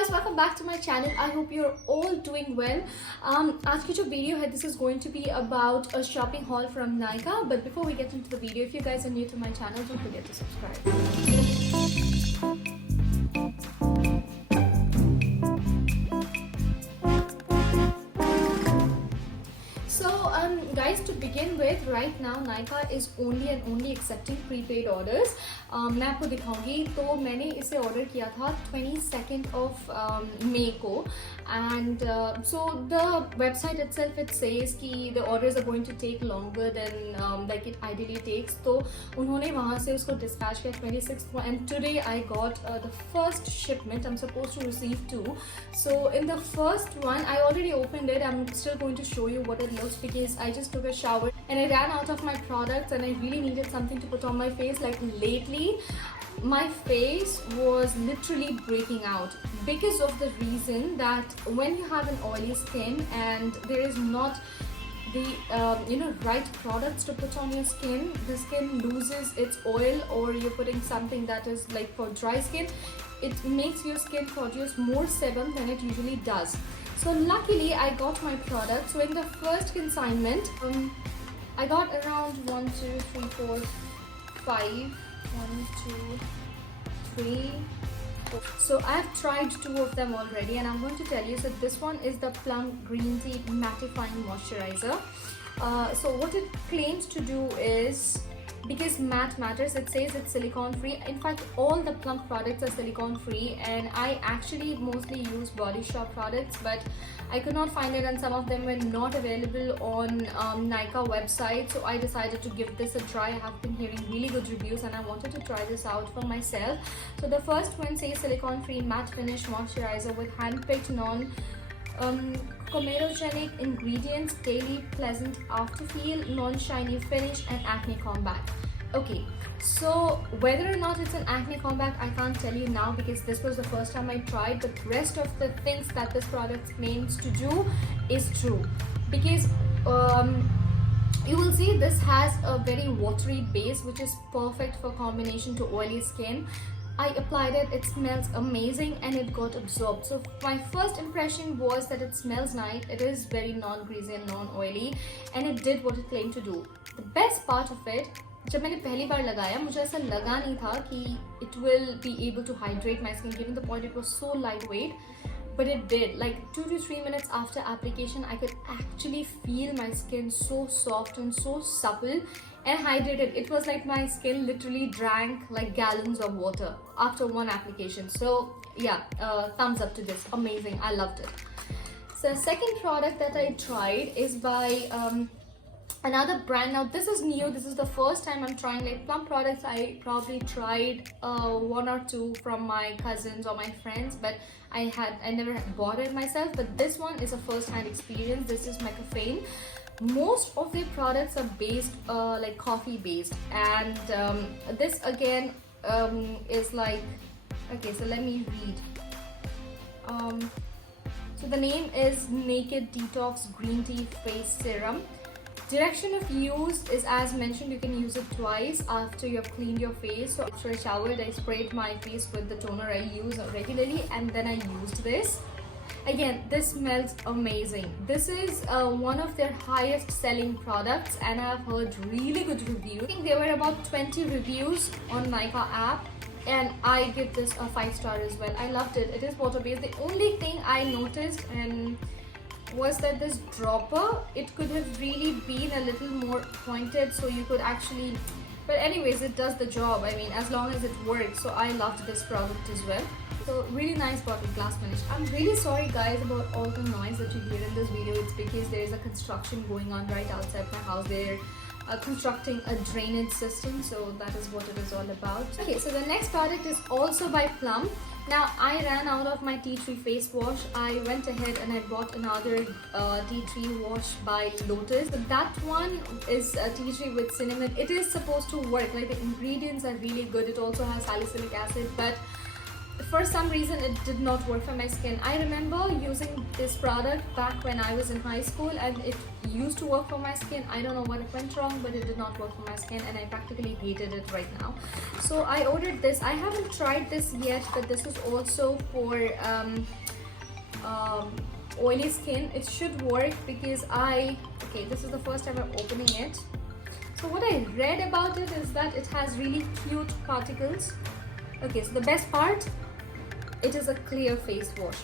guys, welcome back to my channel. I hope you're all doing well. आज की जो video है, this is going to be about a shopping haul from Nykaa. But before we get into the video, if you guys are new to my channel, don't forget to subscribe. Guys, to begin with, right now Nykaa is only accepting prepaid orders. मैं आपको दिखाऊंगी. तो मैंने इसे order किया था 22nd of May को, and so the website itself it says कि the orders are going to take longer than like it ideally takes. तो उन्होंने वहाँ से उसको dispatch किया 26th को, and today I got the first shipment. I'm supposed to receive 2. So in the first one, I already opened it. I'm still going to show you what it looks, because I just took a shower and I ran out of my products and I really needed something to put on my face. Like lately, my face was literally breaking out because of the reason that when you have an oily skin and there is not the right products to put on your skin, the skin loses its oil, or you're putting something that is like for dry skin, it makes your skin produce more sebum than it usually does. So luckily I got my product. So in the first consignment, I got around 1, 2, 3, 4, 5, 1, 2, 3, 4. So I have tried 2 of them already, and I'm going to tell you. So this one is the Plum Green Tea Mattifying Moisturizer. So what it claims to do is, because matte matters, it says it's silicone free. In fact, all the Plum products are silicone free, and I actually mostly use Body Shop products, but I could not find it, and some of them were not available on Nykaa website. So I decided to give this a try. I have been hearing really good reviews and I wanted to try this out for myself. So the first one says silicone free matte finish moisturizer with hand-picked comedogenic ingredients, daily pleasant afterfeel, non-shiny finish, and acne combat. Okay, so whether or not it's an acne combat, I can't tell you now, because this was the first time I tried. But the rest of the things that this product claims to do is true, because you will see this has a very watery base, which is perfect for combination to oily skin. I applied it, it smells amazing, and it got absorbed. So my first impression was that it smells nice, it is very non-greasy and non-oily, and it did what it claimed to do. The best part of it, जब मैंने पहली बार लगाया, मुझे ऐसा लगा नहीं था कि it will be able to hydrate my skin, given the point it was so lightweight. But it did. Like 2 to 3 minutes after application, I could actually feel my skin so soft and so supple and hydrated. It was like my skin literally drank like gallons of water after one application. So yeah, thumbs up to this. Amazing. I loved it. So second product that I tried is by another brand. Now this is new, this is the first time I'm trying like Plum products. I probably tried 1 or 2 from my cousins or my friends, but I never bought it myself. But this one is a first-hand experience. This is Macafane. Most of their products are based like coffee based, and this again is like, okay, so let me read. So the name is Naked Detox Green Tea Face Serum. Direction of use is as mentioned. You can use it twice after you have cleaned your face. So after I showered, I sprayed my face with the toner I use regularly, and then I used this. Again, this smells amazing. This is one of their highest selling products, and I have heard really good reviews. I think there were about 20 reviews on Nykaa app, and I give this a 5-star as well. I loved it. It is water based. The only thing I noticed was that this dropper, it could have really been a little more pointed, so you could actually, but anyways, it does the job. I mean, as long as it works. So I loved this product as well. So really nice bottle, glass finish. I'm really sorry guys about all the noise that you hear in this video. It's because there is a construction going on right outside my house. They're constructing a drainage system, so that is what it is all about. Okay, so the next product is also by Plum. Now I ran out of my tea tree face wash. I went ahead and I bought another tea tree wash by Lotus. But that one is tea tree with cinnamon. It is supposed to work, like the ingredients are really good. It also has salicylic acid, but for some reason it did not work for my skin. I remember using this product back when I was in high school and it used to work for my skin. I don't know what went wrong, but it did not work for my skin and I practically hated it right now. So I ordered this. I haven't tried this yet, but this is also for oily skin. It should work because okay, this is the first time I'm opening it. So what I read about it is that it has really cute particles. Okay, so the best part, it is a clear face wash.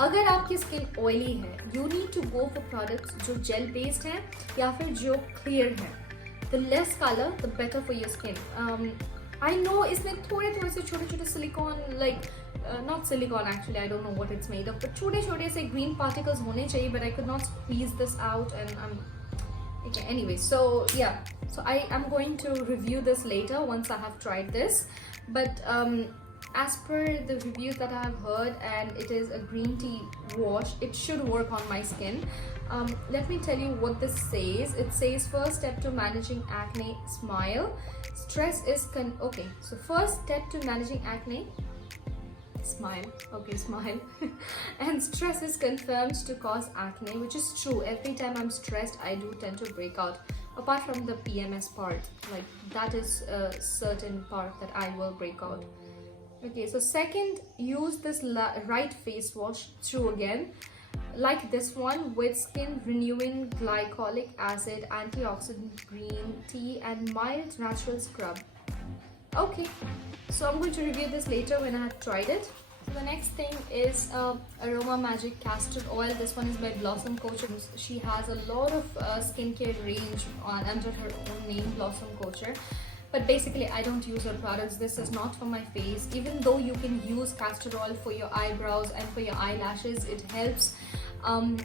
अगर आपकी skin oily है, you need to go for products जो gel based हैं या फिर जो clear हैं. The less color, the better for your skin. I know इसमें थोड़े से छोटे silicone, like not silicone actually, I don't know what it's made of, but छोटे से green particles होने चाहिए, but I could not squeeze this out and okay, anyway, so yeah, so I am going to review this later once I have tried this, but as per the reviews that I have heard, and it is a green tea wash, it should work on my skin. Let me tell you what this says. It says first step to managing acne, smile. Stress is okay, so first step to managing acne, smile. Okay, smile. And stress is confirmed to cause acne, which is true. Every time I'm stressed, I do tend to break out. Apart from the PMS part, like that is a certain part that I will break out. Okay, so second, use this right face wash through again, like this one, with skin renewing glycolic acid, antioxidant green tea and mild natural scrub. Okay, so I'm going to review this later when I have tried it. So the next thing is Aroma Magic Castor Oil. This one is by Blossom Culture. She has a lot of skincare range under her own name, Blossom Culture. But basically I don't use her products. This is not for my face. Even though you can use castor oil for your eyebrows and for your eyelashes, it helps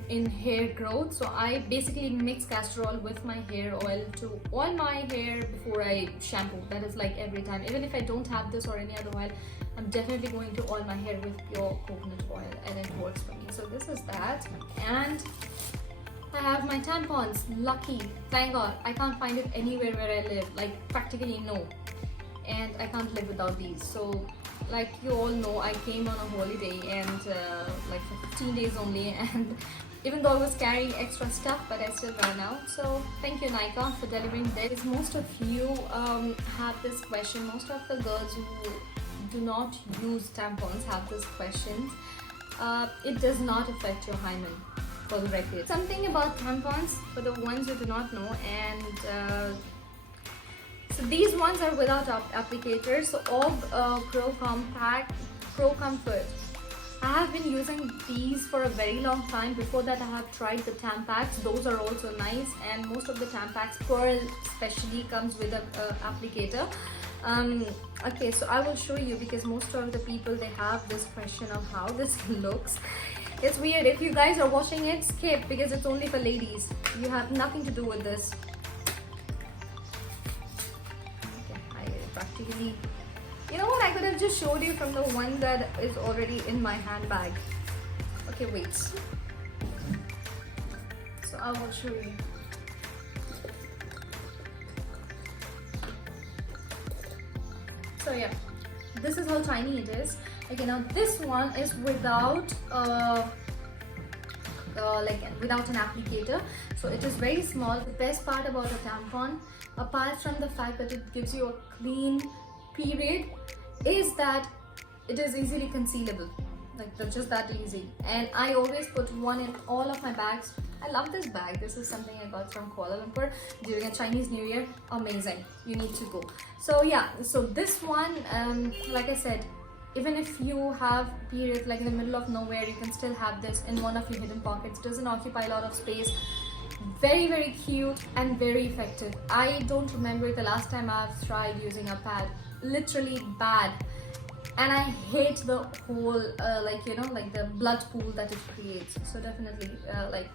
in hair growth. So I basically mix castor oil with my hair oil to oil my hair before I shampoo. That is like every time. Even if I don't have this or any other oil, I'm definitely going to oil my hair with pure coconut oil, and it works for me. So this is that. And I have my tampons. Lucky, thank God. I can't find it anywhere where I live, like practically no, and I can't live without these. So like you all know, I came on a holiday and like for 15 days only, and even though I was carrying extra stuff, but I still ran out. So thank you Nykaa for delivering this. Most of you have this question. Most of the girls who do not use tampons have this question. It does not affect your hymen, for the record. Something about tampons for the ones who do not know, and so these ones are without applicators. So all Pro Compact, Pro Comfort. I have been using these for a very long time. Before that I have tried the Tampax. Those are also nice, and most of the Tampax, Pearl especially, comes with a applicator. Okay, so I will show you, because most of the people, they have this question of how this looks. It's weird. If you guys are watching it, skip, because it's only for ladies. You have nothing to do with this. Okay, I practically, you know what, I could have just showed you from the one that is already in my handbag. Okay, wait. So I will show you. So yeah, this is how tiny it is. Okay, now this one is without without an applicator, so it is very small. The best part about a tampon, apart from the fact that it gives you a clean period, is that it is easily concealable. Like, that's just that easy. And I always put one in all of my bags. I love this bag. This is something I got from Kuala Lumpur during a Chinese New Year. Amazing. You need to go. So yeah, so this one, like I said, even if you have periods like in the middle of nowhere, you can still have this in one of your hidden pockets. Doesn't occupy a lot of space. Very, very cute and very effective. I don't remember the last time I've tried using a pad. Literally bad. And I hate the whole like the blood pool that it creates. So definitely like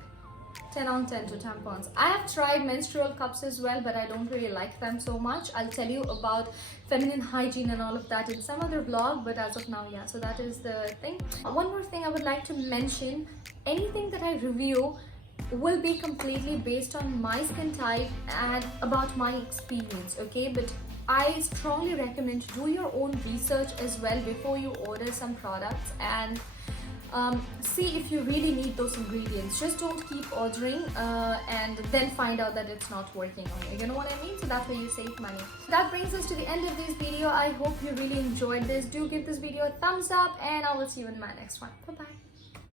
10 on 10 to tampons. I have tried menstrual cups as well, but I don't really like them so much. I'll tell you about feminine hygiene and all of that in some other vlog, but as of now, yeah, so that is the thing. One more thing I would like to mention, anything that I review will be completely based on my skin type and about my experience, okay? But I strongly recommend to do your own research as well before you order some products, and see if you really need those ingredients. Just don't keep ordering and then find out that it's not working on you. You know what I mean? So that way you save money. That brings us to the end of this video. I hope you really enjoyed this. Do give this video a thumbs up, and I will see you in my next one. Bye bye.